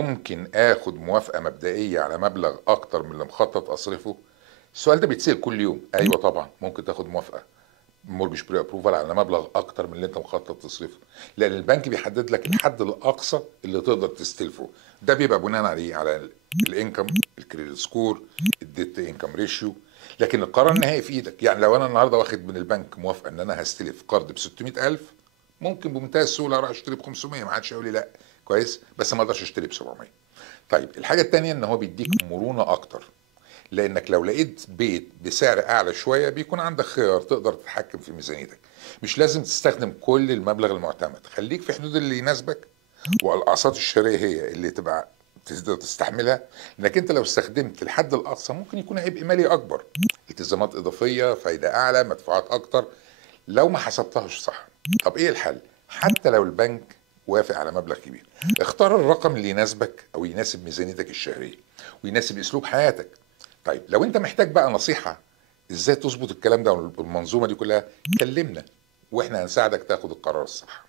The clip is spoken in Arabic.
ممكن اخد موافقة مبدئية على مبلغ اكتر من اللي مخطط اصرفه؟ السؤال ده بيتسأل كل يوم. ايوه طبعا ممكن تاخد موافقة مورجج بري ابروفال على مبلغ اكتر من اللي انت مخطط تصرفه، لان البنك بيحدد لك الحد الاقصى اللي تقدر تستلفه. ده بيبقى بناء عليه على الانكم، الكريدت سكور، الديت انكم ريشيو. لكن القرار النهائي في ايدك. يعني لو انا النهارده واخد من البنك موافقه ان انا هستلف قرض ب 600,000، ممكن بمنتهى السهوله اروح اشتري ب 500، ما حدش هيقول لي لا. كويس، بس ما اقدرش اشتري ب 700. طيب الحاجه الثانيه ان هو بيديك مرونه اكتر، لانك لو لقيت بيت بسعر اعلى شويه بيكون عندك خيار تقدر تتحكم في ميزانيتك. مش لازم تستخدم كل المبلغ المعتمد، خليك في حدود اللي يناسبك، والاقساط الشهريه هي اللي تبقى تقدر تستحملها. لانك انت لو استخدمت الحد الاقصى ممكن يكون عبء مالي اكبر، التزامات اضافيه، فايده اعلى، مدفوعات اكتر، لو ما حسبتهاش صح. طب ايه الحل؟ حتى لو البنك وافق على مبلغ كبير، اختار الرقم اللي يناسبك او يناسب ميزانيتك الشهريه ويناسب اسلوب حياتك. طيب لو انت محتاج بقى نصيحة ازاي تظبط الكلام ده والمنظومة دي كلها، كلمنا واحنا هنساعدك تاخد القرار الصح.